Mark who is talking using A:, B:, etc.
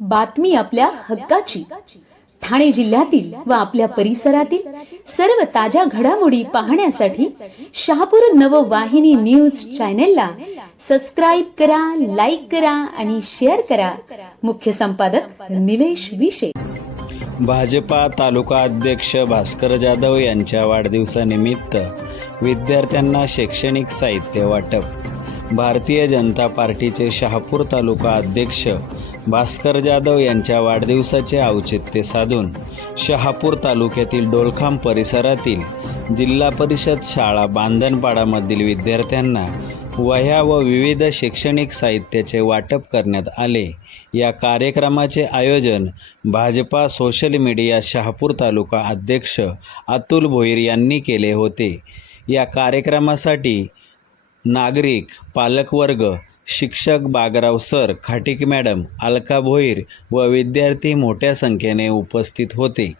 A: बातमी आपल्या हक्काची. ठाणे जिल्ह्यातील व आपल्या परिसरातील सर्व ताज्या घडामोडी पाहण्यासाठी शहापूर नववाहिनी न्यूज चॅनेलला सबस्क्राईब करा लाईक करा आणि शेअर करा. मुख्य संपादक निलेश विशे.
B: भाजपा तालुका अध्यक्ष भास्कर जाधव यांच्या वाढदिवसानिमित्त विद्यार्थ्यांना शैक्षणिक साहित्य वाटप. भारतीय जनता पार्टीचे शहापूर तालुका अध्यक्ष भास्कर जाधव यांच्या वाढदिवसाचे औचित्य साधून शहापूर तालुक्यातील डोलखाम परिसरातील जिल्हा परिषद शाळा बांधणपाडामधील विद्यार्थ्यांना वह्या व विविध शैक्षणिक साहित्याचे वाटप करण्यात आले. या कार्यक्रमाचे आयोजन भाजपा सोशल मीडिया शहापूर तालुका अध्यक्ष अतुल भोईर यांनी केले होते. या कार्यक्रमासाठी नागरिक पालकवर्ग शिक्षक बागराव सर खाटिक मॅडम अलका भोईर व विद्यार्थी मोठ्या संख्येने उपस्थित होते.